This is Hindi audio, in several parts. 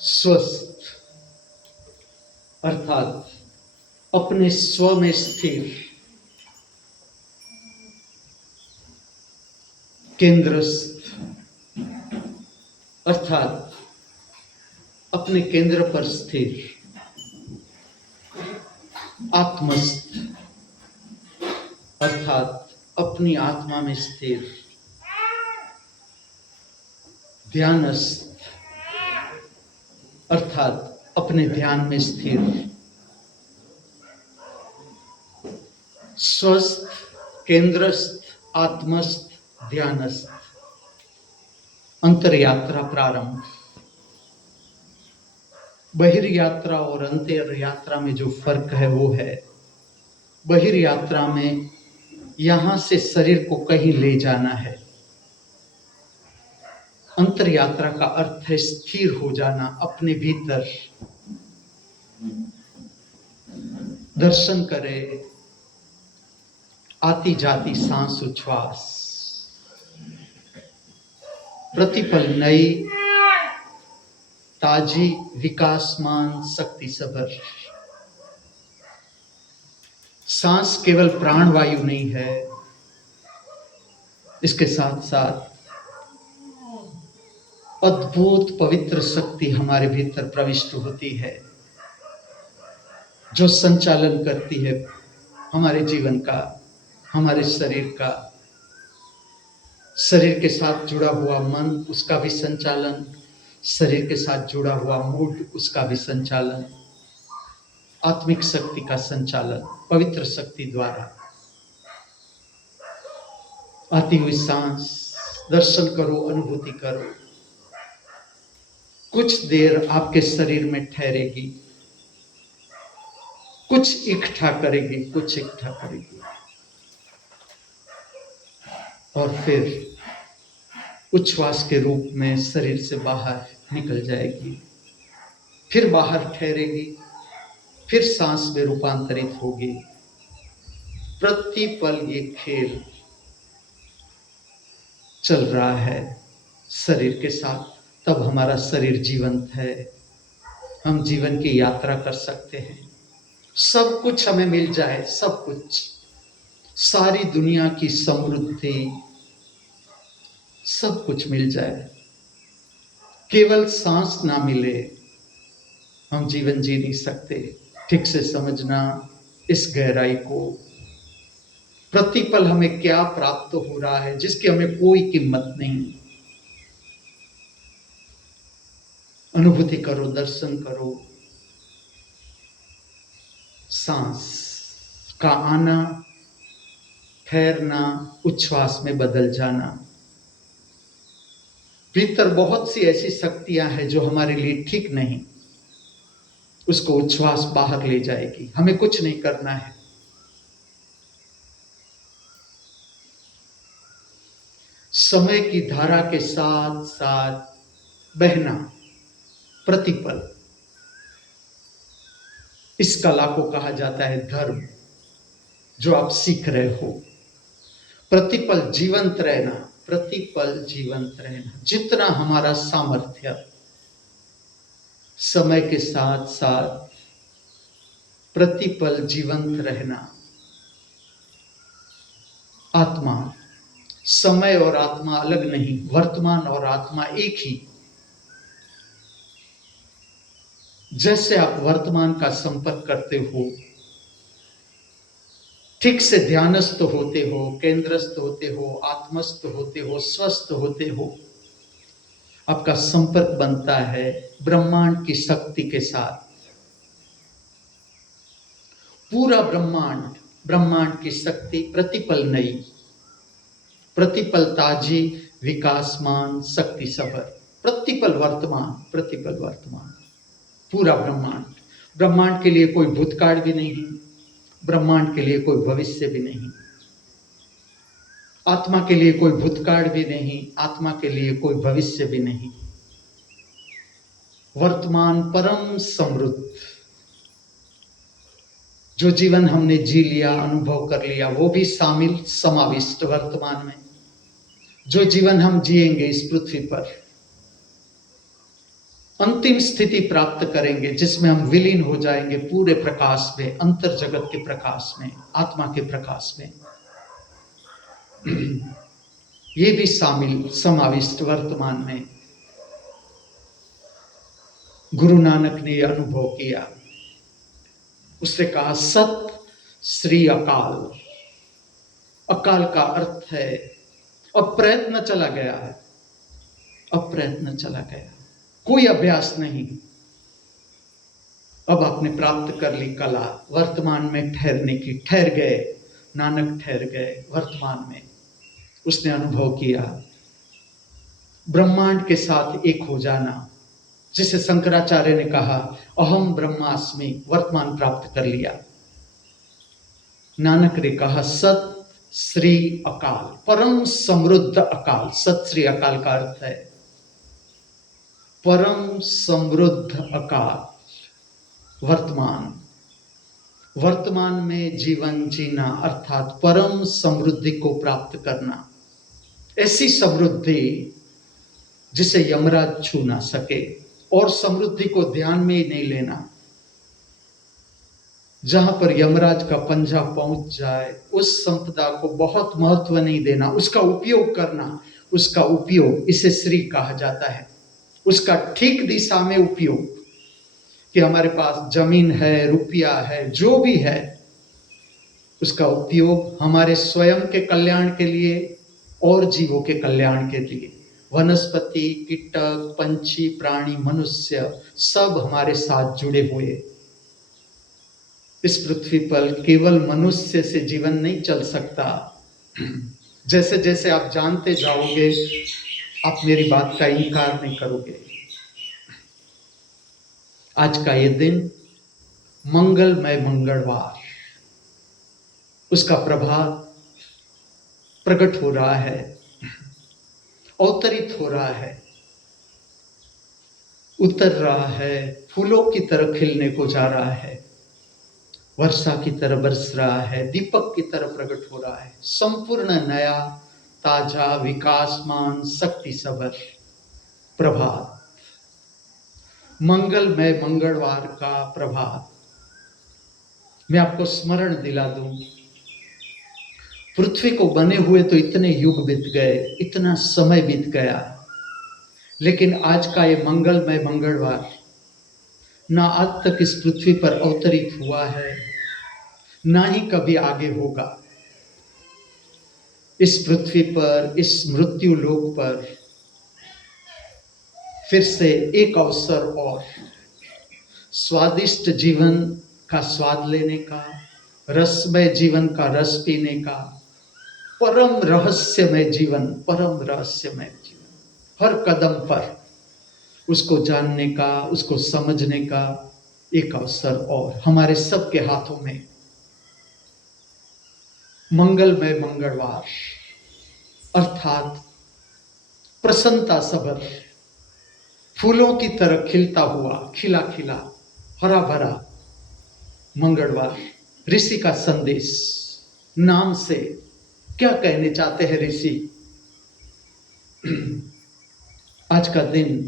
स्वस्थ अर्थात अपने स्व में स्थिर, केंद्रस्थ अर्थात अपने केंद्र पर स्थिर, आत्मस्थ अर्थात अपनी आत्मा में स्थिर, ध्यानस्थ अर्थात अपने ध्यान में स्थिर, स्वस्थ, केंद्रस्थ, आत्मस्थ, ध्यानस्थ। अंतर यात्रा प्रारंभ। बहिर्यात्रा और अंतर यात्रा में जो फर्क है वो है, बहिर्यात्रा में यहां से शरीर को कहीं ले जाना है, अंतर यात्रा का अर्थ है स्थिर हो जाना अपने भीतर। दर्शन करें आती जाती सांस उच्छ्वास, प्रतिपल नई ताजी विकासमान शक्ति सभर। सांस केवल प्राणवायु नहीं है, इसके साथ साथ अद्भुत पवित्र शक्ति हमारे भीतर प्रविष्ट होती है, जो संचालन करती है हमारे जीवन का, हमारे शरीर का। शरीर के साथ जुड़ा हुआ मन, उसका भी संचालन, शरीर के साथ जुड़ा हुआ मूड, उसका भी संचालन, आत्मिक शक्ति का संचालन पवित्र शक्ति द्वारा। आती हुई सांस दर्शन करो, अनुभूति करो। कुछ देर आपके शरीर में ठहरेगी, कुछ इकट्ठा करेगी, कुछ इकट्ठा करेगी, और फिर उच्छ्वास के रूप में शरीर से बाहर निकल जाएगी, फिर बाहर ठहरेगी, फिर सांस में रूपांतरित होगी। प्रतिपल ये खेल चल रहा है शरीर के साथ, तब हमारा शरीर जीवंत है, हम जीवन की यात्रा कर सकते हैं। सब कुछ हमें मिल जाए, सब कुछ, सारी दुनिया की समृद्धि, सब कुछ मिल जाए, केवल सांस ना मिले, हम जीवन जी नहीं सकते। ठीक से समझना इस गहराई को। प्रतिपल हमें क्या प्राप्त हो रहा है जिसकी हमें कोई कीमत नहीं। अनुभूति करो, दर्शन करो। सांस का आना, ठहरना, उच्छ्वास में बदल जाना। भीतर बहुत सी ऐसी शक्तियां हैं जो हमारे लिए ठीक नहीं, उसको उच्छ्वास बाहर ले जाएगी। हमें कुछ नहीं करना है, समय की धारा के साथ साथ बहना, प्रतिपल। इस कला को कहा जाता है धर्म, जो आप सीख रहे हो। प्रतिपल जीवंत रहना, प्रतिपल जीवंत रहना। जितना हमारा सामर्थ्य, समय के साथ साथ प्रतिपल जीवंत रहना। आत्मा, समय और आत्मा अलग नहीं, वर्तमान और आत्मा एक ही। जैसे आप वर्तमान का संपर्क करते हो, ठीक से ध्यानस्थ होते हो, केंद्रस्थ होते हो, आत्मस्थ होते हो, स्वस्थ होते हो, आपका संपर्क बनता है ब्रह्मांड की शक्ति के साथ। पूरा ब्रह्मांड, ब्रह्मांड की शक्ति प्रतिपल नई, प्रतिपल ताजी, विकासमान, शक्ति सबर, प्रतिपल वर्तमान, प्रतिपल वर्तमान। पूरा ब्रह्मांड, ब्रह्मांड के लिए कोई भूतकाल भी नहीं, ब्रह्मांड के लिए कोई भविष्य भी नहीं, आत्मा के लिए कोई भूतकाल भी नहीं, आत्मा के लिए कोई भविष्य भी नहीं। वर्तमान परम समृद्ध, जो जीवन हमने जी लिया, अनुभव कर लिया, वो भी शामिल समाविष्ट वर्तमान में। जो जीवन हम जिएंगे इस पृथ्वी पर, अंतिम स्थिति प्राप्त करेंगे जिसमें हम विलीन हो जाएंगे पूरे प्रकाश में, अंतर जगत के प्रकाश में, आत्मा के प्रकाश में। ये भी शामिल समाविष्ट वर्तमान में। गुरु नानक ने यह अनुभव किया। उसने कहा सत श्री अकाल। अकाल का अर्थ है अब प्रयत्न चला गया है, अब प्रयत्न चला गया, कोई अभ्यास नहीं। अब आपने प्राप्त कर ली कला वर्तमान में ठहरने की। ठहर गए, नानक ठहर गए वर्तमान में। उसने अनुभव किया ब्रह्मांड के साथ एक हो जाना, जिसे शंकराचार्य ने कहा अहम ब्रह्मास्मि, वर्तमान प्राप्त कर लिया। नानक ने कहा सत श्री अकाल, परम समृद्ध अकाल। सत श्री अकाल का अर्थ है परम समृद्ध अकाल, वर्तमान। वर्तमान में जीवन जीना अर्थात परम समृद्धि को प्राप्त करना। ऐसी समृद्धि जिसे यमराज छू ना सके, और समृद्धि को ध्यान में ही नहीं लेना। जहां पर यमराज का पंजा पहुंच जाए, उस संपदा को बहुत महत्व नहीं देना, उसका उपयोग करना। उसका उपयोग, इसे श्री कहा जाता है। उसका ठीक दिशा में उपयोग, कि हमारे पास जमीन है, रुपया है, जो भी है, उसका उपयोग हमारे स्वयं के कल्याण के लिए और जीवों के कल्याण के लिए। वनस्पति, कीटक, पंछी, प्राणी, मनुष्य सब हमारे साथ जुड़े हुए। इस पृथ्वी पर केवल मनुष्य से जीवन नहीं चल सकता। जैसे जैसे आप जानते जाओगे, आप मेरी बात का इनकार नहीं करोगे। आज का ये दिन मंगलमय मंगलवार, उसका प्रभाव प्रकट हो रहा है, अवतरित हो रहा है, उतर रहा है, फूलों की तरह खिलने को जा रहा है, वर्षा की तरह बरस रहा है, दीपक की तरह प्रकट हो रहा है। संपूर्ण नया, ताजा, विकासमान, शक्ति सबर प्रभात, मंगलमय मंगलवार का प्रभात। मैं आपको स्मरण दिला दूं, पृथ्वी को बने हुए तो इतने युग बीत गए, इतना समय बीत गया, लेकिन आज का ये मंगलमय मंगलवार ना आज तक इस पृथ्वी पर अवतरित हुआ है, ना ही कभी आगे होगा। इस पृथ्वी पर, इस मृत्यु लोक पर फिर से एक अवसर और स्वादिष्ट जीवन का स्वाद लेने का, रसमय जीवन का रस पीने का, परम रहस्यमय जीवन, परम रहस्यमय जीवन, हर कदम पर उसको जानने का, उसको समझने का एक अवसर और हमारे सबके हाथों में। मंगलमय मंगलवार अर्थात प्रसन्नता सबर, फूलों की तरह खिलता हुआ, खिला खिला, हरा भरा मंगलवार। ऋषि का संदेश, नाम से क्या कहने चाहते हैं ऋषि? आज का दिन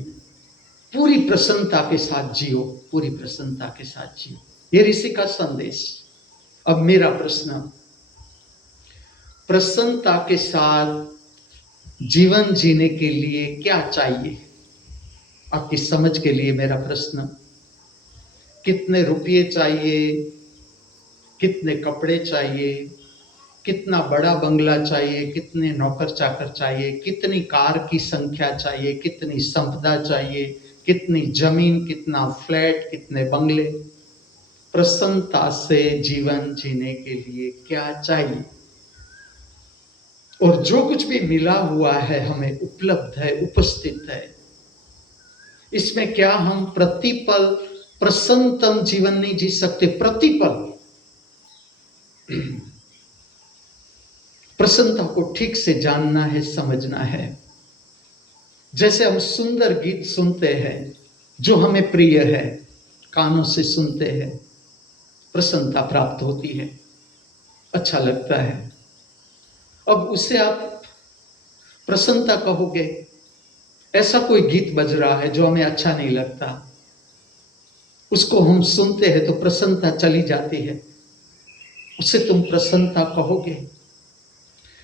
पूरी प्रसन्नता के साथ जियो, पूरी प्रसन्नता के साथ जियो, ये ऋषि का संदेश। अब मेरा प्रश्न, प्रसन्नता के साथ जीवन जीने के लिए क्या चाहिए? आपकी समझ के लिए मेरा प्रश्न, कितने रुपये चाहिए, कितने कपड़े चाहिए, कितना बड़ा बंगला चाहिए, कितने नौकर चाकर चाहिए, कितनी कार की संख्या चाहिए, कितनी संपदा चाहिए, कितनी जमीन, कितना फ्लैट, कितने बंगले? प्रसन्नता से जीवन जीने के लिए क्या चाहिए, और जो कुछ भी मिला हुआ है हमें, उपलब्ध है, उपस्थित है, इसमें क्या हम प्रतिपल प्रसन्नतम जीवन नहीं जी सकते? प्रतिपल प्रसन्नता को ठीक से जानना है, समझना है। जैसे हम सुंदर गीत सुनते हैं जो हमें प्रिय है, कानों से सुनते हैं, प्रसन्नता प्राप्त होती है, अच्छा लगता है। अब उसे आप प्रसन्नता कहोगे? ऐसा कोई गीत बज रहा है जो हमें अच्छा नहीं लगता, उसको हम सुनते हैं तो प्रसन्नता चली जाती है, उसे तुम प्रसन्नता कहोगे?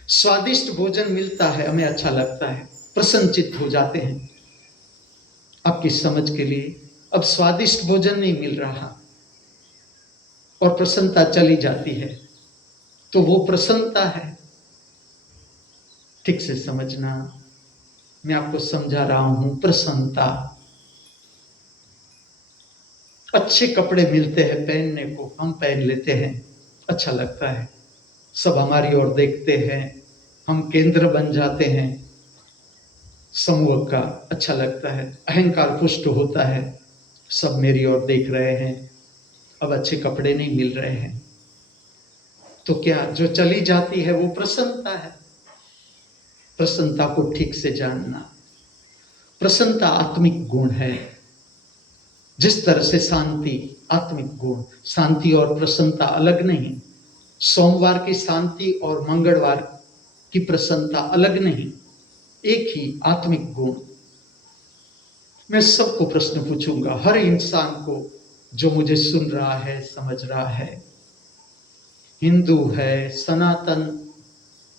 स्वादिष्ट भोजन मिलता है, हमें अच्छा लगता है, प्रसन्नचित्त हो जाते हैं। आपकी समझ के लिए, अब स्वादिष्ट भोजन नहीं मिल रहा और प्रसन्नता चली जाती है, तो वो प्रसन्नता है? ठीक से समझना, मैं आपको समझा रहा हूं। प्रसन्नता, अच्छे कपड़े मिलते हैं पहनने को, हम पहन लेते हैं, अच्छा लगता है, सब हमारी ओर देखते हैं, हम केंद्र बन जाते हैं समूह का, अच्छा लगता है, अहंकार पुष्ट होता है, सब मेरी ओर देख रहे हैं। अब अच्छे कपड़े नहीं मिल रहे हैं तो क्या जो चली जाती है वो प्रसन्नता है? प्रसन्नता को ठीक से जानना। प्रसन्नता आत्मिक गुण है, जिस तरह से शांति आत्मिक गुण, शांति और प्रसन्नता अलग नहीं, सोमवार की शांति और मंगलवार की प्रसन्नता अलग नहीं, एक ही आत्मिक गुण। मैं सबको प्रश्न पूछूंगा, हर इंसान को जो मुझे सुन रहा है, समझ रहा है, हिंदू है, सनातन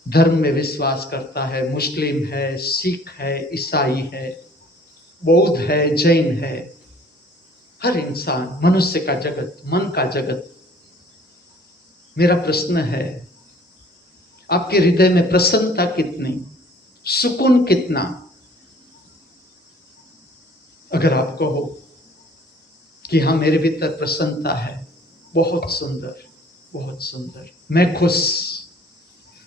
धर्म में विश्वास करता है, मुस्लिम है, सिख है, ईसाई है, बौद्ध है, जैन है, हर इंसान, मनुष्य का जगत, मन का जगत, मेरा प्रश्न है, आपके हृदय में प्रसन्नता कितनी, सुकून कितना? अगर आप कहो कि हाँ मेरे भीतर प्रसन्नता है, बहुत सुंदर, बहुत सुंदर, मैं खुश,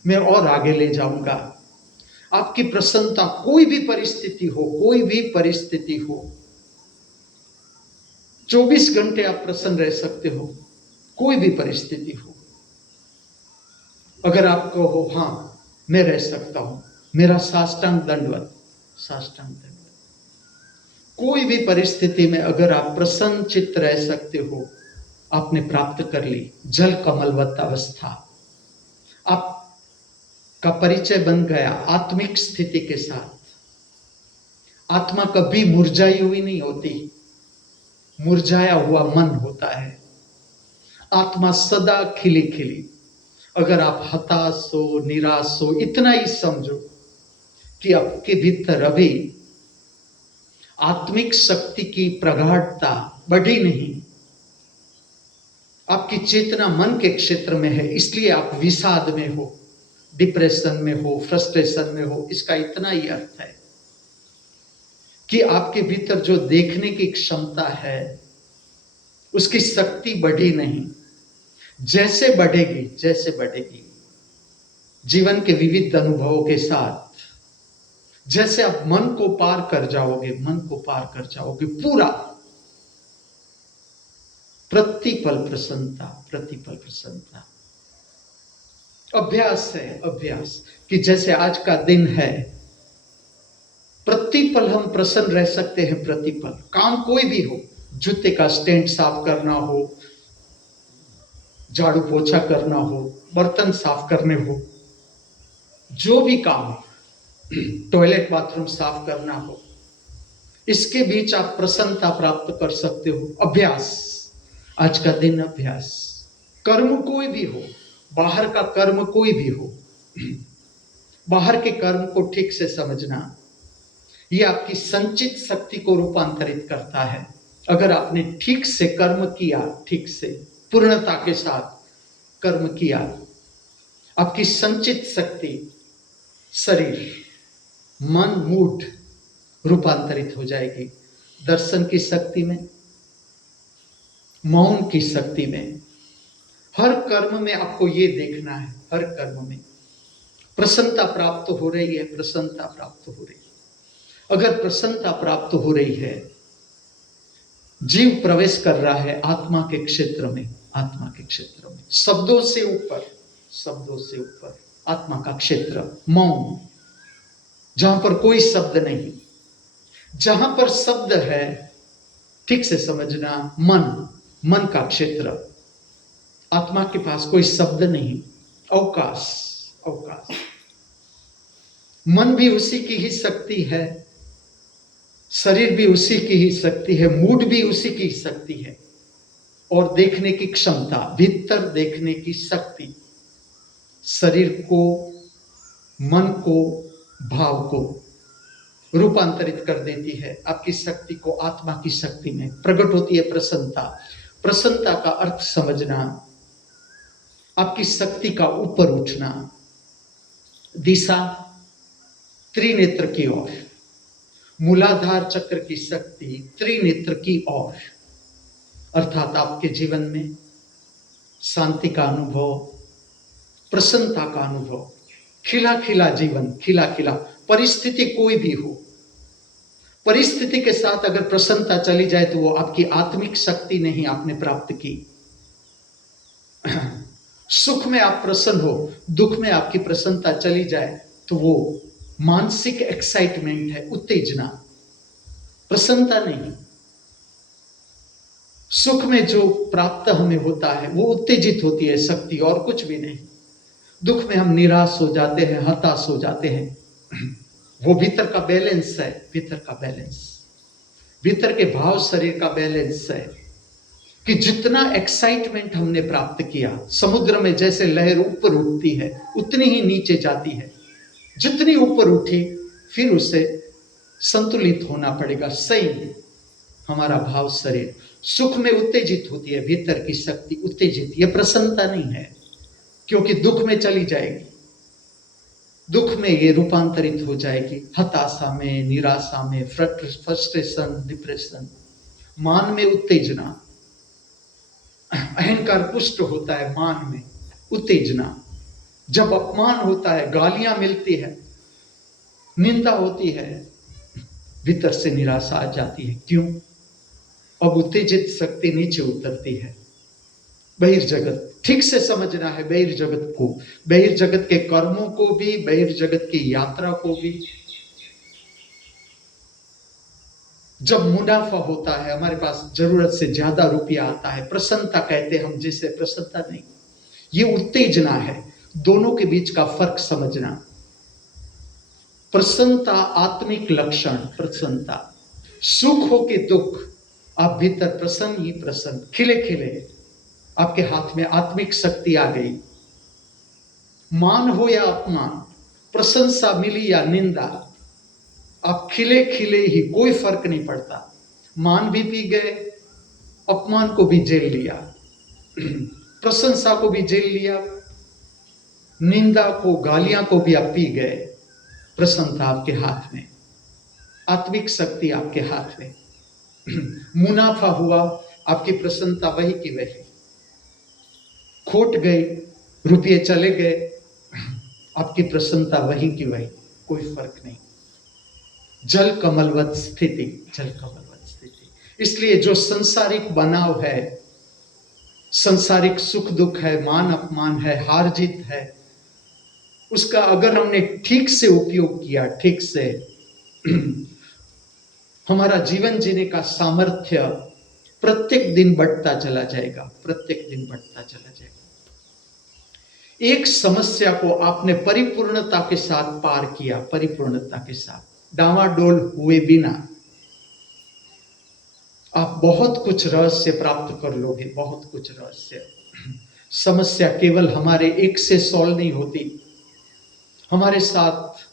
मैं और आगे ले जाऊंगा। आपकी प्रसन्नता, कोई भी परिस्थिति हो, कोई भी परिस्थिति हो, 24 घंटे आप प्रसन्न रह सकते हो, कोई भी परिस्थिति हो। अगर आप कहो हाँ मैं रह सकता हूं, मेरा साष्टांग दंडवत, साष्टांग दंडवत। कोई भी परिस्थिति में अगर आप प्रसन्न चित्त रह सकते हो, आपने प्राप्त कर ली जल कमलवत अवस्था, आपका परिचय बन गया आत्मिक स्थिति के साथ। आत्मा कभी मुरझाई हुई नहीं होती, मुरझाया हुआ मन होता है, आत्मा सदा खिली खिली। अगर आप हताश हो, निराश हो, इतना ही समझो कि आपके भीतर अभी आत्मिक शक्ति की प्रगाढ़ता बढ़ी नहीं, आपकी चेतना मन के क्षेत्र में है, इसलिए आप विषाद में हो, डिप्रेशन में हो, फ्रस्ट्रेशन में हो। इसका इतना ही अर्थ है कि आपके भीतर जो देखने की क्षमता है उसकी शक्ति बढ़ी नहीं। जैसे बढ़ेगी, जैसे बढ़ेगी जीवन के विविध अनुभवों के साथ, जैसे आप मन को पार कर जाओगे, मन को पार कर जाओगे, पूरा प्रतिपल प्रसन्नता, प्रतिपल प्रसन्नता। अभ्यास है, अभ्यास, कि जैसे आज का दिन है, प्रतिपल हम प्रसन्न रह सकते हैं। प्रतिपल काम कोई भी हो, जूते का स्टैंड साफ करना हो, झाड़ू पोछा करना हो, बर्तन साफ करने हो, जो भी काम हो, टॉयलेट बाथरूम साफ करना हो, इसके बीच आप प्रसन्नता प्राप्त कर सकते हो। अभ्यास, आज का दिन अभ्यास। कर्म कोई भी हो, बाहर का कर्म कोई भी हो, बाहर के कर्म को ठीक से समझना, यह आपकी संचित शक्ति को रूपांतरित करता है। अगर आपने ठीक से कर्म किया, ठीक से पूर्णता के साथ कर्म किया, आपकी संचित शक्ति, शरीर, मन, मूड रूपांतरित हो जाएगी दर्शन की शक्ति में, मौन की शक्ति में। हर कर्म में आपको ये देखना है, हर कर्म में प्रसन्नता प्राप्त हो रही है, प्रसन्नता प्राप्त हो रही है। अगर प्रसन्नता प्राप्त हो रही है, जीव प्रवेश कर रहा है आत्मा के क्षेत्र में, आत्मा के क्षेत्र में, शब्दों से ऊपर, शब्दों से ऊपर आत्मा का क्षेत्र, मौन, जहां पर कोई शब्द नहीं। जहां पर शब्द है, ठीक से समझना, मन, मन का क्षेत्र, आत्मा के पास कोई शब्द नहीं, अवकाश, अवकाश। मन भी उसी की ही शक्ति है, शरीर भी उसी की ही शक्ति है, मूड भी उसी की शक्ति है, और देखने की क्षमता, भीतर देखने की शक्ति, शरीर को, मन को, भाव को रूपांतरित कर देती है। आपकी शक्ति को आत्मा की शक्ति में प्रकट होती है प्रसन्नता। प्रसन्नता का अर्थ समझना, आपकी शक्ति का ऊपर उठना, दिशा त्रिनेत्र की ओर, मूलाधार चक्र की शक्ति त्रिनेत्र की ओर, अर्थात आपके जीवन में शांति का अनुभव, प्रसन्नता का अनुभव, खिला खिला जीवन, खिला खिला। परिस्थिति कोई भी हो, परिस्थिति के साथ अगर प्रसन्नता चली जाए तो वो आपकी आत्मिक शक्ति नहीं आपने प्राप्त की। सुख में आप प्रसन्न हो, दुख में आपकी प्रसन्नता चली जाए तो वो मानसिक एक्साइटमेंट है, उत्तेजना, प्रसन्नता नहीं। सुख में जो प्राप्त हमें होता है वो उत्तेजित होती है शक्ति, और कुछ भी नहीं। दुख में हम निराश हो जाते हैं, हताश हो जाते हैं। वो भीतर का बैलेंस है, भीतर का बैलेंस, भीतर के भाव, शरीर का बैलेंस है कि जितना एक्साइटमेंट हमने प्राप्त किया, समुद्र में जैसे लहर ऊपर उठती है उतनी ही नीचे जाती है। जितनी ऊपर उठी फिर उसे संतुलित होना पड़ेगा। सही हमारा भाव, शरीर सुख में उत्तेजित होती है, भीतर की शक्ति उत्तेजित, यह प्रसन्नता नहीं है, क्योंकि दुख में चली जाएगी, दुख में ये रूपांतरित हो जाएगी हताशा में, निराशा में, फ्रस्ट्रेशन, डिप्रेशन। मान में उत्तेजना, अहंकार पुष्ट होता है मान में, उत्तेजना। जब अपमान होता है, गालियां मिलती है, निंदा होती है, भीतर से निराशा आ जाती है। क्यों? अब उत्तेजित शक्ति नीचे उतरती है। बहिर्जगत ठीक से समझना है, बहिर्जगत को, बहिर्जगत के कर्मों को भी, बहिर्जगत की यात्रा को भी। जब मुनाफा होता है, हमारे पास जरूरत से ज्यादा रुपया आता है, प्रसन्नता कहते हैं हम जिसे, प्रसन्नता नहीं, ये उत्तेजना है। दोनों के बीच का फर्क समझना। प्रसन्नता आत्मिक लक्षण, प्रसन्नता। सुख हो के दुख, आप भीतर प्रसन्न ही प्रसन्न, खिले खिले, आपके हाथ में आत्मिक शक्ति आ गई। मान हो या अपमान, प्रशंसा मिली या निंदा, आप खिले खिले ही, कोई फर्क नहीं पड़ता। मान भी पी गए, अपमान को भी झेल लिया, प्रशंसा को भी झेल लिया, निंदा को, गालियां को भी आप पी गए। प्रसन्नता आपके हाथ में, आत्मिक शक्ति आपके हाथ में। मुनाफा हुआ, आपकी प्रसन्नता वही की वही। खोट गई, रुपये चले गए, आपकी प्रसन्नता वही की वही, कोई फर्क नहीं। जल कमलवत स्थिति, जल कमलवत स्थिति। इसलिए जो संसारिक बनाव है, संसारिक सुख दुख है, मान अपमान है, हार जीत है, उसका अगर हमने ठीक से उपयोग किया, ठीक से, हमारा जीवन जीने का सामर्थ्य प्रत्येक दिन बढ़ता चला जाएगा, प्रत्येक दिन बढ़ता चला जाएगा। एक समस्या को आपने परिपूर्णता के साथ पार किया, परिपूर्णता के साथ, डावाडोल हुए बिना, आप बहुत कुछ रहस्य प्राप्त कर लोगे, बहुत कुछ रहस्य। समस्या केवल हमारे एक से सॉल्व नहीं होती, हमारे साथ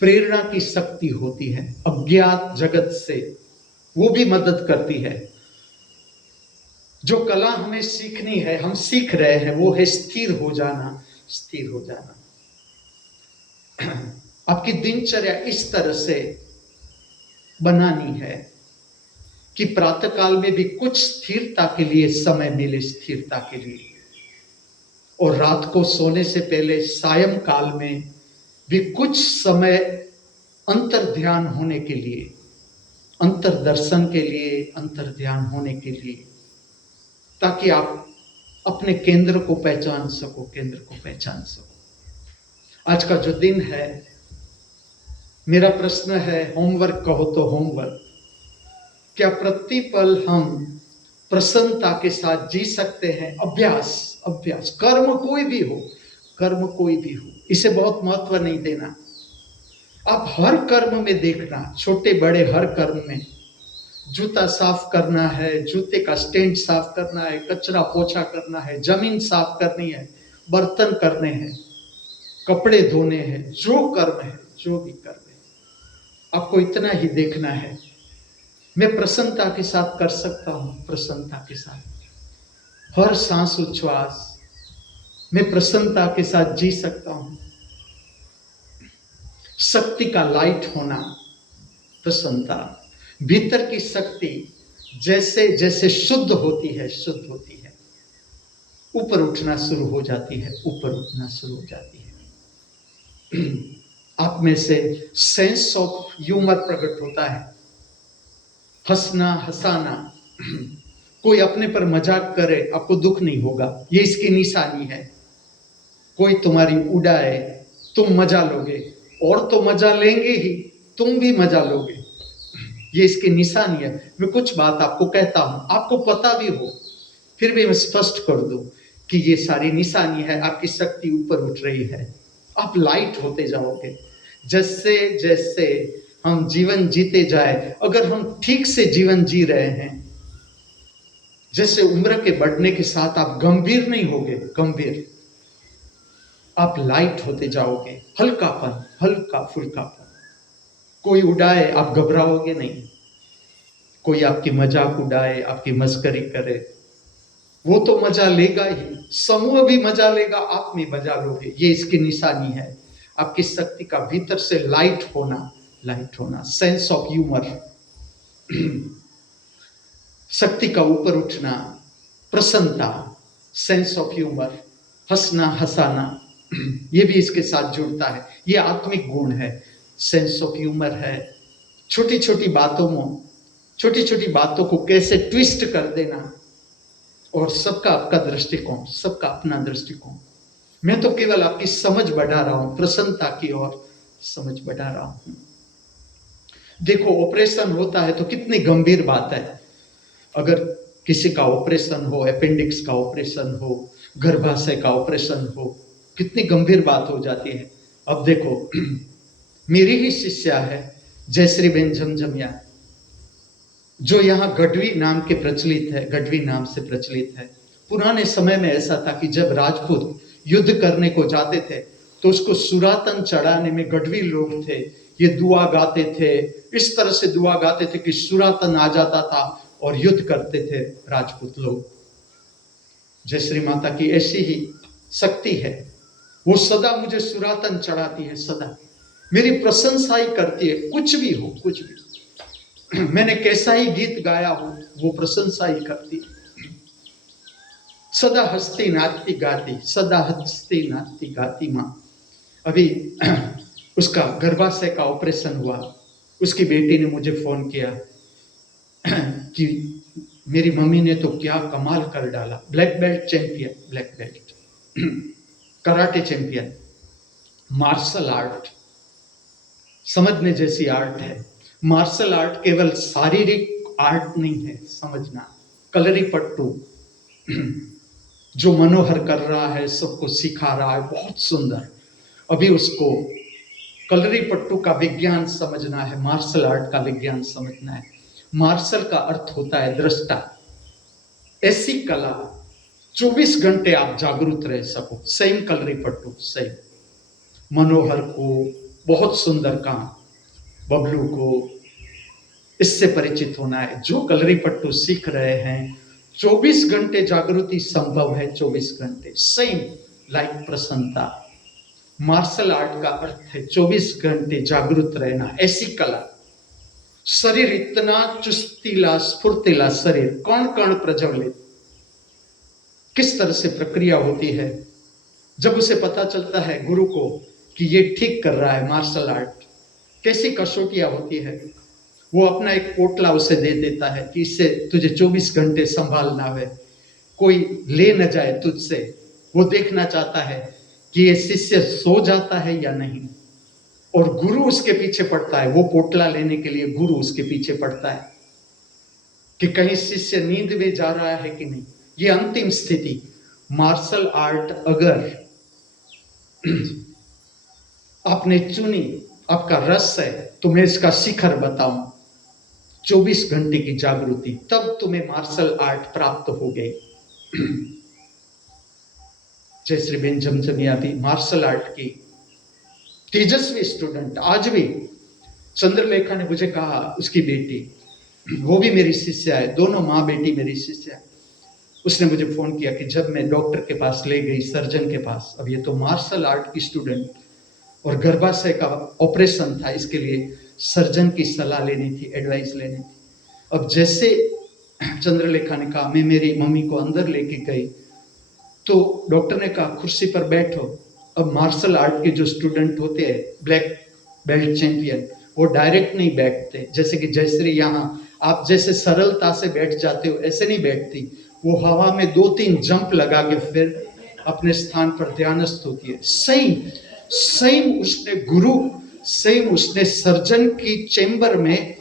प्रेरणा की शक्ति होती है, अज्ञात जगत से, वो भी मदद करती है। जो कला हमें सीखनी है, हम सीख रहे हैं, वो है स्थिर हो जाना, स्थिर हो जाना। आपकी दिनचर्या इस तरह से बनानी है कि प्रातः काल में भी कुछ स्थिरता के लिए समय मिले, स्थिरता के लिए, और रात को सोने से पहले सायं काल में भी कुछ समय अंतर ध्यान होने के लिए, अंतर दर्शन के लिए, अंतर ध्यान होने के लिए, ताकि आप अपने केंद्र को पहचान सको, केंद्र को पहचान सको। आज का जो दिन है, मेरा प्रश्न है, होमवर्क कहो तो होमवर्क, क्या प्रतिपल हम प्रसन्नता के साथ जी सकते हैं? अभ्यास, अभ्यास, कर्म कोई भी हो, कर्म कोई भी हो, इसे बहुत महत्व नहीं देना। आप हर कर्म में देखना, छोटे बड़े हर कर्म में, जूता साफ करना है, जूते का स्टैंड साफ करना है, कचरा पोछा करना है, जमीन साफ करनी है, बर्तन करने हैं, कपड़े धोने हैं, जो कर्म है, जो भी कर्म है, आपको इतना ही देखना है, मैं प्रसन्नता के साथ कर सकता हूं, प्रसन्नता के साथ हर सांस उच्छ्वास मैं प्रसन्नता के साथ जी सकता हूं। शक्ति का लाइट होना, प्रसन्नता, भीतर की शक्ति जैसे जैसे शुद्ध होती है, शुद्ध होती है, ऊपर उठना शुरू हो जाती है, ऊपर उठना शुरू हो जाती है। आप में से सेंस ऑफ ह्यूमर प्रकट होता है, हंसना, हंसाना, कोई अपने पर मजाक करे, आपको दुख नहीं होगा, ये इसकी निशानी है। कोई तुम्हारी उड़ाए, तुम मजा लोगे, और तो मजा लेंगे ही, तुम भी मजा लोगे, ये इसकी निशानी है। मैं कुछ बात आपको कहता हूं, आपको पता भी हो, फिर भी मैं स्पष्ट कर दूं कि ये सारी निशानी है, आपकी शक्ति ऊपर उठ रही है, आप लाइट होते जाओगे। जैसे जैसे हम जीवन जीते जाए, अगर हम ठीक से जीवन जी रहे हैं, जैसे उम्र के बढ़ने के साथ आप गंभीर नहीं होगे, गंभीर, आप लाइट होते जाओगे, हल्कापन, हल्का फुल्कापन, कोई उड़ाए आप घबराओगे नहीं, कोई आपकी मजाक उड़ाए, आपकी मस्करी करे, वो तो मजा लेगा ही, समूह भी मजा लेगा, आप भी मजा लोगे, ये इसकी निशानी है, आपकी शक्ति का भीतर से लाइट होना, लाइट होना, सेंस ऑफ ह्यूमर, शक्ति का ऊपर उठना, प्रसन्नता, सेंस ऑफ ह्यूमर, हंसना, हंसाना, ये भी इसके साथ जुड़ता है, ये आत्मिक गुण है, सेंस ऑफ ह्यूमर है। छोटी छोटी बातों में, छोटी छोटी बातों को कैसे ट्विस्ट कर देना, और सबका आपका दृष्टिकोण, सबका अपना दृष्टिकोण। मैं तो केवल आपकी समझ बढ़ा रहा हूं, प्रसन्नता की ओर समझ बढ़ा रहा हूं। देखो, ऑपरेशन होता है तो कितनी गंभीर बात है, अगर किसी का ऑपरेशन हो, अपेंडिक्स का ऑपरेशन हो, गर्भाशय का ऑपरेशन हो, कितनी गंभीर बात हो जाती है। अब देखो, मेरी ही शिष्या है जयश्री बेन झमझमिया, जो यहाँ गढ़वी नाम के प्रचलित है, गढ़वी नाम से प्रचलित है। पुराने समय में ऐसा था कि जब राजपूत युद्ध करने को जाते थे तो उसको सुरातन चढ़ाने में गढ़वी लोग थे, ये दुआ गाते थे, इस तरह से दुआ गाते थे कि सुरातन आ जाता था और युद्ध करते थे राजपूत लोग। जयश्री माता की ऐसी ही शक्ति है, वो सदा मुझे सुरातन चढ़ाती है, सदा मेरी प्रशंसा ही करती है, कुछ भी हो, कुछ भी, मैंने कैसा ही गीत गाया हो, वो प्रशंसा ही करती, सदा हंसती नाचती गाती, सदा हंसती नाचती गाती माँ। अभी उसका गर्भाशय का ऑपरेशन हुआ, उसकी बेटी ने मुझे फोन किया कि मेरी मम्मी ने तो क्या कमाल कर डाला, black belt champion, black belt, karate champion, martial art, समझने जैसी आर्ट है। मार्शल आर्ट केवल शारीरिक आर्ट नहीं है, समझना, कलरी पट्टू जो मनोहर कर रहा है, सबको सिखा रहा है, बहुत सुंदर। अभी उसको कलरी पट्टू का विज्ञान समझना है, मार्शल आर्ट का विज्ञान समझना है। मार्शल का अर्थ होता है दृष्टा, ऐसी कला 24 घंटे आप जागरूक रह सको। सेम कलरी पट्टू, सेम मनोहर को बहुत सुंदर काम, बबलू को इससे परिचित होना है। जो कलरी पट्टू सीख रहे हैं, 24 घंटे जागृति संभव है, 24 घंटे, सेम लाइक प्रसन्नता। मार्शल आर्ट का अर्थ है 24 घंटे जागृत रहना, ऐसी कला, शरीर इतना चुस्तीला स्फूर्तिला शरीर, कण कण प्रज्वलित, किस तरह से प्रक्रिया होती है जब उसे पता चलता है गुरु को कि ये ठीक कर रहा है मार्शल आर्ट, कैसी कसौटियां होती है। वो अपना एक पोटला उसे दे देता है कि इससे तुझे 24 घंटे संभालना है, कोई ले न जाए तुझसे। वो देखना चाहता है कि ये शिष्य सो जाता है या नहीं, और गुरु उसके पीछे पड़ता है। वो पोटला लेने के लिए गुरु उसके पीछे पड़ता है कि कहीं शिष्य नींद में जा रहा है कि नहीं। ये अंतिम स्थिति। मार्शल आर्ट अगर आपने चुनी, आपका रस है, तो मैं इसका शिखर बताऊं, 24 घंटे की जागृति, तब तुम्हें मार्शल आर्ट प्राप्त हो गई। जयश्री बेन जमजमिया भी मार्शल आर्ट की तेजस्वी स्टूडेंट, आज भी। चंद्रलेखा ने मुझे कहा, उसकी बेटी, वो भी मेरी शिष्या है, दोनों माँ बेटी मेरी शिष्या है। उसने मुझे फोन किया कि जब मैं डॉक्टर के पास ले गई, सर्जन के पास, अब ये तो मार्शल आर्ट की स्टूडेंट, और गर्भाशय का ऑपरेशन था, इसके लिए सर्जन की सलाह लेनी थी, एडवाइस लेनी थी। अब जैसे चंद्रलेखा ने कहा, मैं मेरी मम्मी को अंदर लेके गई, तो डॉक्टर ने कहा कुर्सी पर बैठो। अब मार्शल आर्ट के जो स्टूडेंट होते हैं, ब्लैक बेल्ट चैंपियन, वो डायरेक्ट नहीं बैठते, जैसे कि जयश्री यहाँ आप जैसे सरलता से बैठ जाते हो, ऐसे नहीं बैठती। वो हवा में 2-3 जंप लगा के फिर अपने स्थान पर ध्यानस्थ होती है। सेम उसने गुरु, सेम उसने सर्जन की चेंबर में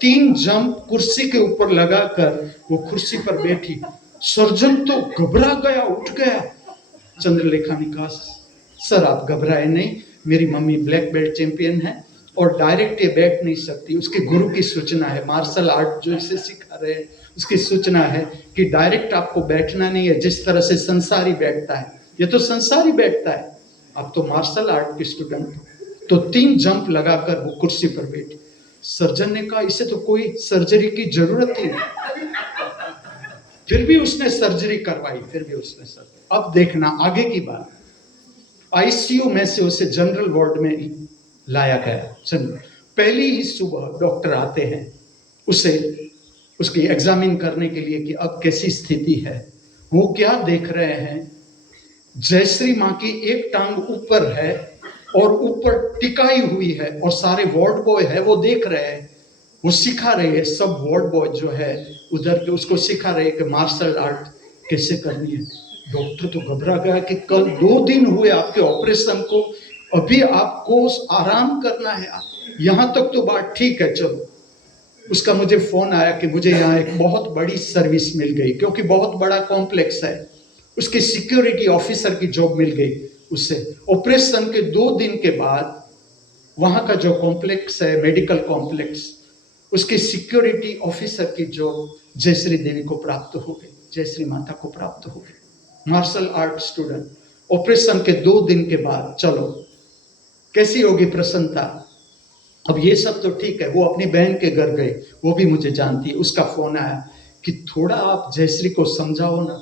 3 जंप कुर्सी के ऊपर लगाकर वो कुर्सी पर बैठी। सर्जन तो घबरा गया, उठ गया। चंद्रलेखा ने कहा, सर आप घबराए नहीं, मेरी मम्मी ब्लैक बेल्ट चैंपियन है और डायरेक्ट ये बैठ नहीं सकती, उसके गुरु की सूचना है, मार्शल आर्ट जो इसे सिखा रहे हैं उसकी सूचना है कि डायरेक्ट आपको बैठना नहीं है, जिस तरह से संसारी बैठता है। ये तो संसारी बैठता है, आप तो मार्शल आर्ट के स्टूडेंट हो। तो 3 जंप लगाकर वो कुर्सी पर बैठी। सर्जन ने कहा, इसे तो कोई सर्जरी की जरूरत ही नहीं। फिर भी उसने सर्जरी करवाई, फिर भी उसने सर्जरी। अब देखना आगे की बात। आईसीयू में से उसे जनरल वार्ड में लाया गया। पहली ही सुबह डॉक्टर आते हैं उसे उसकी एग्जामिन करने के लिए कि अब कैसी स्थिति है। वो क्या देख रहे हैं, जयश्री माँ की एक टांग ऊपर है और ऊपर टिकाई हुई है, और सारे वार्ड बॉय है वो देख रहे हैं, वो सिखा रहे हैं। सब वार्ड बॉय जो है उधर के उसको सिखा रहे हैं कि मार्शल आर्ट कैसे करनी है। डॉक्टर तो घबरा गया कि कल 2 दिन हुए आपके ऑपरेशन को, अभी आपको आराम करना है, यहां तक तो बात ठीक है, चलो। उसका मुझे फोन आया कि मुझे यहाँ एक बहुत बड़ी सर्विस मिल गई, क्योंकि बहुत बड़ा कॉम्प्लेक्स है। उसकी सिक्योरिटी ऑफिसर की जॉब मिल गई उससे। ऑपरेशन के 2 दिन के बाद वहां का जो कॉम्प्लेक्स है, मेडिकल कॉम्प्लेक्स, उसकी सिक्योरिटी ऑफिसर की जॉब जयश्री देवी को प्राप्त हो गई, जयश्री माता को प्राप्त हो गई। मार्शल आर्ट स्टूडेंट, ऑपरेशन के 2 दिन के बाद, चलो कैसी होगी प्रसन्नता। अब ये सब तो ठीक है, वो अपनी बहन के घर गए, वो भी मुझे जानती है। उसका फोन आया कि थोड़ा आप जयश्री को समझाओ ना,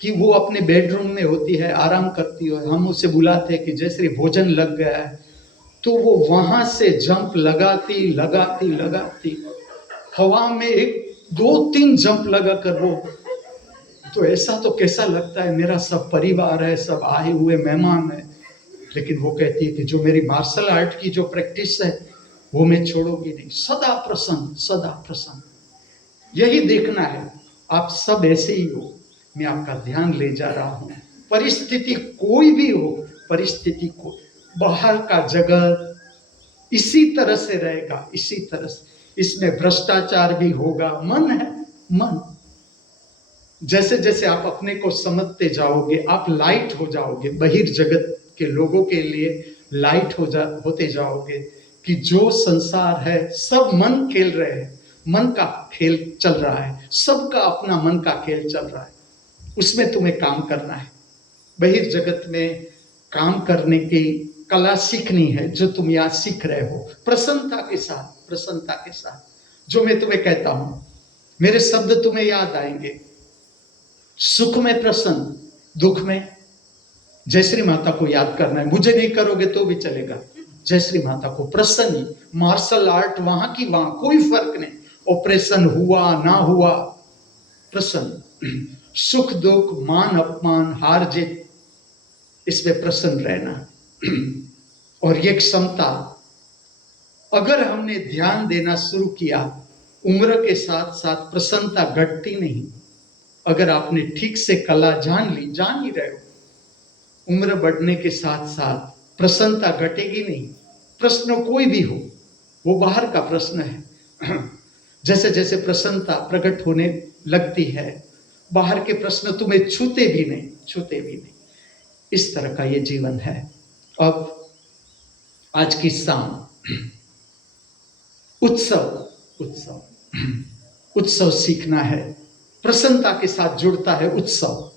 कि वो अपने बेडरूम में होती है, आराम करती है, हम उसे बुलाते हैं कि जयश्री भोजन लग गया है, तो वो वहां से जंप लगाती लगाती लगाती हवा में 1-2-3 जंप लगाकर वो, तो ऐसा तो कैसा लगता है, मेरा सब परिवार है, सब आए हुए मेहमान है, लेकिन वो कहती है कि जो मेरी मार्शल आर्ट की जो प्रैक्टिस है वो मैं छोड़ूंगी नहीं, सदा प्रसन्न, सदा प्रसन्न। यही देखना है, आप सब ऐसे ही हो, मैं आपका ध्यान ले जा रहा हूं। परिस्थिति कोई भी हो, परिस्थिति को, बाहर का जगत इसी तरह से रहेगा, इसी तरह से, इसमें भ्रष्टाचार भी होगा। मन है, मन, जैसे जैसे आप अपने को समझते जाओगे, आप लाइट हो जाओगे, बहिर्जगत के लोगों के लिए लाइट होते जाओगे, कि जो संसार है सब मन खेल रहे हैं, मन का खेल चल रहा है, सबका अपना मन का खेल चल रहा है, उसमें तुम्हें काम करना है। बहिर्जगत में काम करने की कला सीखनी है, जो तुम यहाँ सीख रहे हो, प्रसन्नता के साथ, प्रसन्नता के साथ। जो मैं तुम्हें कहता हूं, मेरे शब्द तुम्हें याद आएंगे। सुख में प्रसन्न, दुख में जयश्री माता को याद करना है। मुझे नहीं करोगे तो भी चलेगा, जयश्री माता को प्रसन्न, मार्शल आर्ट वहां की वहां, कोई फर्क नहीं, ऑपरेशन हुआ ना हुआ, प्रसन्न, सुख दुख मान अपमान हार जीत, इसमें प्रसन्न रहना। और ये क्षमता अगर हमने ध्यान देना शुरू किया, उम्र के साथ साथ प्रसन्नता घटती नहीं। अगर आपने ठीक से कला जान ली, जान ही रहे हो, उम्र बढ़ने के साथ साथ प्रसन्नता घटेगी नहीं। प्रश्न कोई भी हो, वो बाहर का प्रश्न है। जैसे जैसे प्रसन्नता प्रकट होने लगती है, बाहर के प्रश्न तुम्हें छूते भी नहीं, छूते भी नहीं। इस तरह का ये जीवन है। अब आज की शाम उत्सव, उत्सव, उत्सव सीखना है। प्रसन्नता के साथ जुड़ता है उत्सव,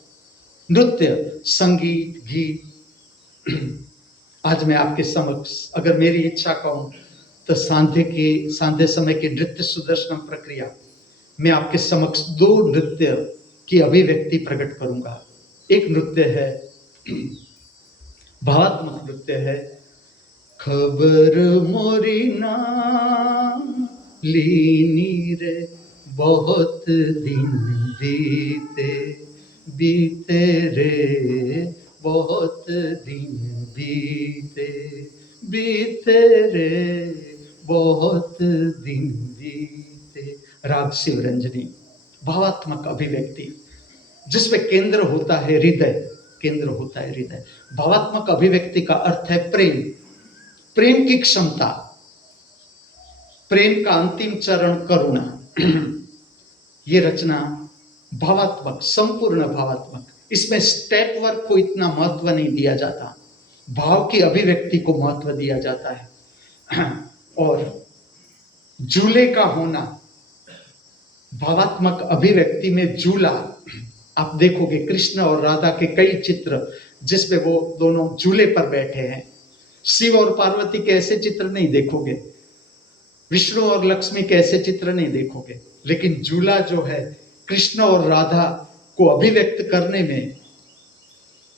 नृत्य, संगीत, गीत। आज मैं आपके समक्ष, अगर मेरी इच्छा कहूं तो सांध्य समय की नृत्य सुदर्शन प्रक्रिया मैं आपके समक्ष 2 नृत्य की अभिव्यक्ति प्रकट करूंगा। एक नृत्य है, भावात्मक नृत्य है, खबर मोरी ना लीनी रे, बहुत दिन बीते बीते रे, बहुत दिन बीते बीते रे, बहुत दिन बीते। राग शिवरंजनी, भावात्मक अभिव्यक्ति जिसमें केंद्र होता है हृदय, केंद्र होता है हृदय। भावात्मक अभिव्यक्ति का अर्थ है प्रेम, प्रेम की क्षमता, प्रेम का अंतिम चरण करुणा। ये रचना भावात्मक, संपूर्ण भावात्मक, इसमें स्टेप वर्क को इतना महत्व नहीं दिया जाता, भाव की अभिव्यक्ति को महत्व दिया जाता है। और झूले का होना, भावात्मक अभिव्यक्ति में झूला, आप देखोगे कृष्ण और राधा के कई चित्र जिसमें वो दोनों झूले पर बैठे हैं। शिव और पार्वती के ऐसे चित्र नहीं देखोगे, विष्णु और लक्ष्मी के ऐसे चित्र नहीं देखोगे, लेकिन झूला जो है कृष्ण और राधा को अभिव्यक्त करने में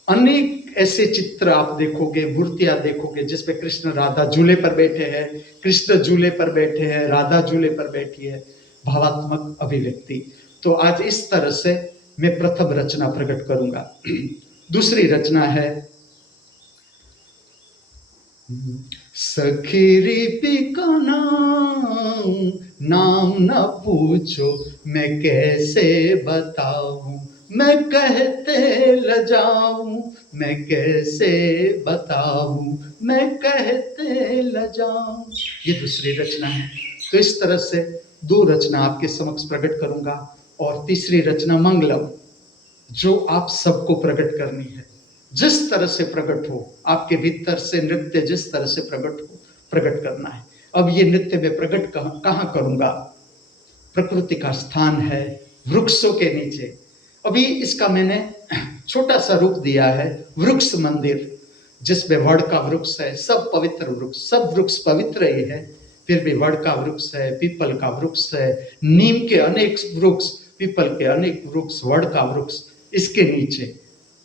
अनेक ऐसे चित्र आप देखोगे, मूर्तियां देखोगे जिसमें कृष्ण राधा झूले पर बैठे हैं, कृष्ण झूले पर बैठे हैं, राधा झूले पर बैठी है। भावात्मक अभिव्यक्ति। तो आज इस तरह से मैं प्रथम रचना प्रकट करूंगा। दूसरी रचना है, सखीरी पिका नाम न पूछो, मैं कैसे बताऊं, मैं कहते लजाऊं, मैं कैसे बताऊं, मैं कहते लजाऊं। ये दूसरी रचना है। तो इस तरह से 2 रचना आपके समक्ष प्रकट करूंगा। और तीसरी रचना मंगलम, जो आप सबको प्रकट करनी है, जिस तरह से प्रकट हो, आपके भीतर से नृत्य जिस तरह से प्रकट हो, प्रकट करना है। अब ये नृत्य में प्रकट कहाँ करूंगा? प्रकृति का स्थान है, वृक्षों के नीचे। अभी इसका मैंने छोटा सा रूप दिया है, वृक्ष मंदिर, जिसमें वड़ का वृक्ष है, सब पवित्र वृक्ष, सब वृक्ष पवित्र ही है, फिर भी वड़ का वृक्ष है, पीपल का वृक्ष है, नीम के अनेक वृक्ष, पीपल के अनेक वृक्ष, वड़ का वृक्ष, इसके नीचे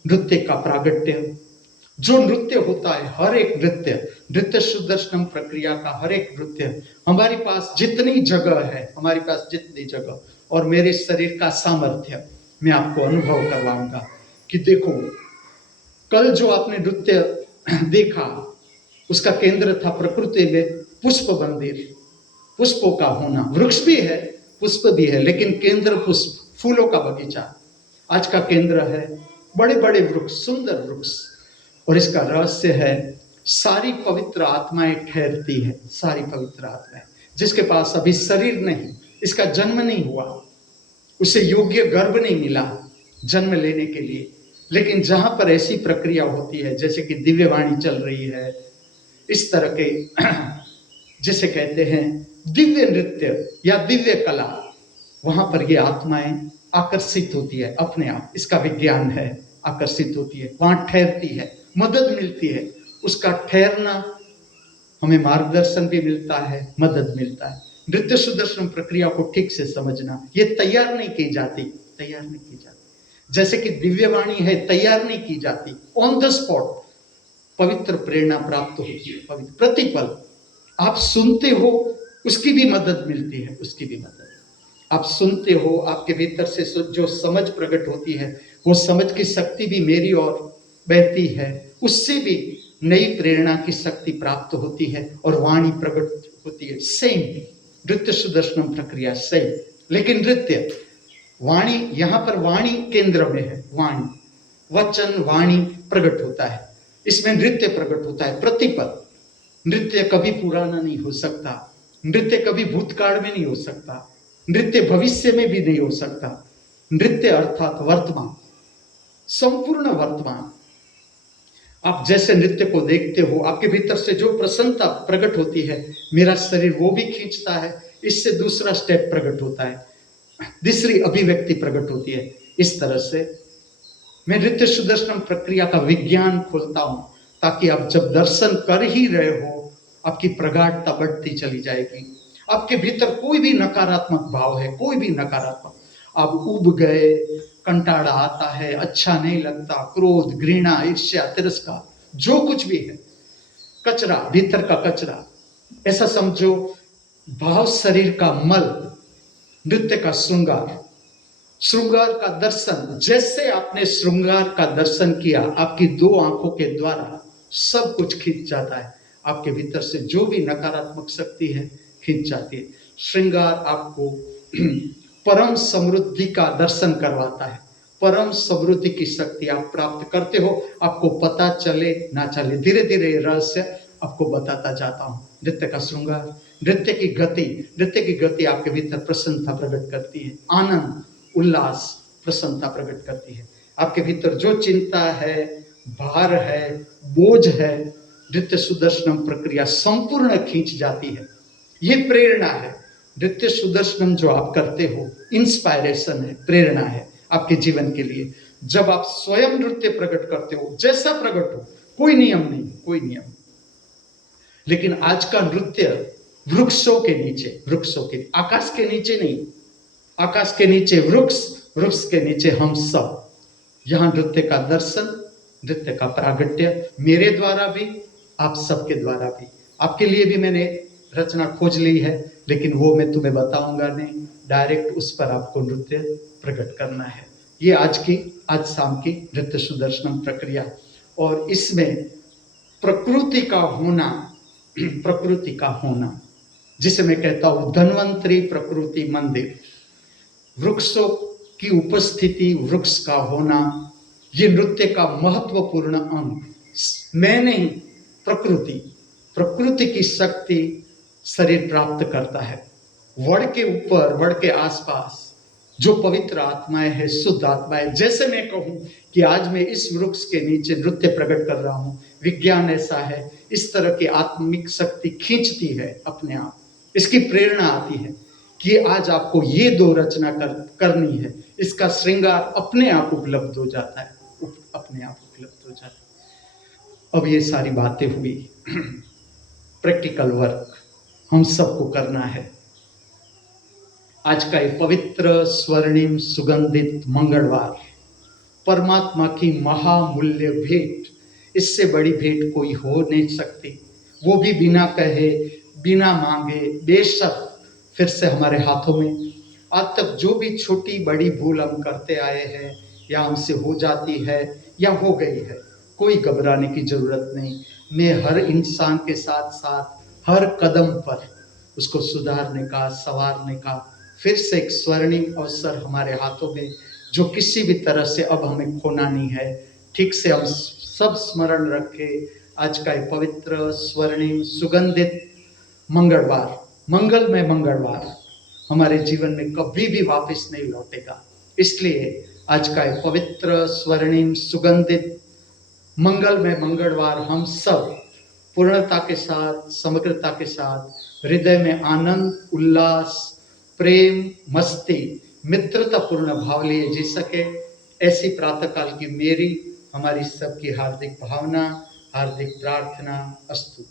नृत्य का प्रागट्य। जो नृत्य होता है, हर एक नृत्य, नृत्य सुदर्शनम प्रक्रिया का हर एक नृत्य, हमारे पास जितनी जगह है, हमारे पास जितनी जगह और मेरे शरीर का सामर्थ्य, मैं आपको अनुभव करवाऊंगा कि देखो, कल जो आपने नृत्य देखा उसका केंद्र था प्रकृति में पुष्प मंदिर, पुष्पों का होना, वृक्ष भी है, पुष्प भी है, लेकिन केंद्र पुष्प, फूलों का बगीचा। आज का केंद्र है बड़े बड़े वृक्ष, सुंदर वृक्ष। और इसका रहस्य है, सारी पवित्र आत्माएं ठहरती है, सारी पवित्र आत्माएं, जिसके पास अभी शरीर नहीं, इसका जन्म नहीं हुआ, उसे योग्य गर्भ नहीं मिला जन्म लेने के लिए, लेकिन जहां पर ऐसी प्रक्रिया होती है, जैसे कि दिव्यवाणी चल रही है, इस तरह के जिसे कहते हैं दिव्य नृत्य या दिव्य कला, वहां पर ये आत्माएं आकर्षित होती है अपने आप, इसका विज्ञान है, आकर्षित होती है, वहां ठहरती है, मदद मिलती है। उसका ठहरना, हमें मार्गदर्शन भी मिलता है, मदद मिलता है। नृत्य सुदर्शन प्रक्रिया को ठीक से समझना, ये तैयार नहीं की जाती, तैयार नहीं की जाती, जैसे कि दिव्यवाणी है, तैयार नहीं की जाती, ऑन द स्पॉट। पवित्र प्रेरणा प्राप्त होती है, पवित्र प्रतिपल आप सुनते हो, उसकी भी मदद मिलती है, उसकी भी मदद। आप सुनते हो, आपके भीतर से जो समझ प्रकट होती है, वो समझ की शक्ति भी मेरी ओर बहती है, उससे भी नई प्रेरणा की शक्ति प्राप्त होती है और वाणी प्रकट होती है। सेम नृत्य सुदर्शनम प्रक्रिया सेम, लेकिन नृत्य वाणी, यहां पर वाणी केंद्र में है। वाणी, वचन, वाणी प्रकट होता है, इसमें नृत्य प्रकट होता है, प्रतिपल। नृत्य कभी पुराना नहीं हो सकता, नृत्य कभी भूतकाल में नहीं हो सकता, नृत्य भविष्य में भी नहीं हो सकता। नृत्य अर्थात वर्तमान, संपूर्ण वर्तमान। आप जैसे नृत्य को देखते हो, आपके भीतर से जो प्रसन्नता प्रकट होती है, मेरा शरीर वो भी खींचता है, इससे दूसरा स्टेप प्रकट होता है, दूसरी अभिव्यक्ति प्रकट होती है। इस तरह से मैं नृत्य सुदर्शन प्रक्रिया का विज्ञान खोलता हूं, ताकि आप जब दर्शन कर ही रहे हो, आपकी प्रगाढ़ता बढ़ती चली जाएगी। आपके भीतर कोई भी नकारात्मक भाव है, कोई भी नकारात्मक, आप उब गए, कंटाड़ा आता है, अच्छा नहीं लगता, क्रोध, घृणा, ईर्ष्या, तिरस्कार, जो कुछ भी है, कचरा, भीतर का कचरा, ऐसा समझो भाव शरीर का मल, नृत्य का श्रृंगार, श्रृंगार का दर्शन। जैसे आपने श्रृंगार का दर्शन किया, आपकी दो आंखों के द्वारा सब कुछ खींच जाता है, आपके भीतर से जो भी नकारात्मक शक्ति है खींच जाती है। श्रृंगार आपको परम समृद्धि का दर्शन करवाता है, परम समृद्धि की शक्ति आप प्राप्त करते हो। आपको पता चले ना चले, धीरे धीरे रहस्य आपको बताता जाता हूं। नृत्य का श्रृंगार, नृत्य की गति, नृत्य की गति आपके भीतर प्रसन्नता प्रकट करती है, आनंद, उल्लास, प्रसन्नता प्रकट करती है। आपके भीतर जो चिंता है, भार है, बोझ है, नृत्य सुदर्शनम प्रक्रिया संपूर्ण खींच जाती है। ये प्रेरणा है। नृत्य सुदर्शनम जो आप करते हो, इंस्पायरेशन है, प्रेरणा है आपके जीवन के लिए। जब आप स्वयं नृत्य प्रकट करते हो, जैसा प्रकट हो, कोई नियम नहीं, कोई नियम। लेकिन आज का नृत्य वृक्षों के नीचे, वृक्षों के, आकाश के नीचे नहीं, आकाश के नीचे वृक्ष, वृक्ष के नीचे हम सब। यहां नृत्य का दर्शन, नृत्य का प्रागट्य मेरे द्वारा भी, आप सबके द्वारा भी। आपके लिए भी मैंने रचना खोज ली है, लेकिन वो मैं तुम्हें बताऊंगा नहीं, डायरेक्ट उस पर आपको नृत्य प्रकट करना है। ये आज शाम की नृत्य सुदर्शनम प्रक्रिया। और इसमें प्रकृति का होना, प्रकृति का होना, जिसे मैं कहता हूं धन्वंतरी प्रकृति मंदिर, वृक्षों की उपस्थिति, वृक्ष का होना, ये नृत्य का महत्वपूर्ण अंग। मैं नहीं, प्रकृति, प्रकृति की शक्ति शरीर प्राप्त करता है। वड़ के ऊपर, वड़ के आसपास जो पवित्र आत्माएं हैं, शुद्ध आत्माएं, जैसे मैं कहूं कि आज मैं इस वृक्ष के नीचे नृत्य प्रकट कर रहा हूं, विज्ञान ऐसा है, इस तरह की आत्मिक शक्ति खींचती है अपने आप, इसकी प्रेरणा आती है कि आज आपको ये दो रचना करनी है, इसका श्रृंगार अपने आप उपलब्ध हो जाता है, अपने आप उपलब्ध हो जाता है। अब ये सारी बातें हुई, प्रैक्टिकल वर्क हम सबको करना है। आज का ये पवित्र स्वर्णिम सुगंधित मंगलवार, परमात्मा की महामूल्य भेंट, इससे बड़ी भेंट कोई हो नहीं सकती, वो भी बिना कहे, बिना मांगे, बेशक फिर से हमारे हाथों में। आज तक जो भी छोटी बड़ी भूल हम करते आए हैं, या हमसे हो जाती है या हो गई है, कोई घबराने की जरूरत नहीं। मैं हर इंसान के साथ साथ हर कदम पर उसको सुधारने का, संवारने का फिर से एक स्वर्णिम अवसर हमारे हाथों में, जो किसी भी तरह से अब हमें खोना नहीं है। ठीक से हम सब स्मरण रखें, आज का ये पवित्र स्वर्णिम सुगंधित मंगलवार, मंगलमय मंगलवार हमारे जीवन में कभी भी वापस नहीं लौटेगा। इसलिए आज का ये पवित्र स्वर्णिम सुगंधित मंगलमय मंगलवार हम सब पूर्णता के साथ, समग्रता के साथ, हृदय में आनंद, उल्लास, प्रेम, मस्ती, मित्रता पूर्ण भाव लिए जी सके, ऐसी प्रातःकाल की मेरी, हमारी सबकी हार्दिक भावना, हार्दिक प्रार्थना अस्तु।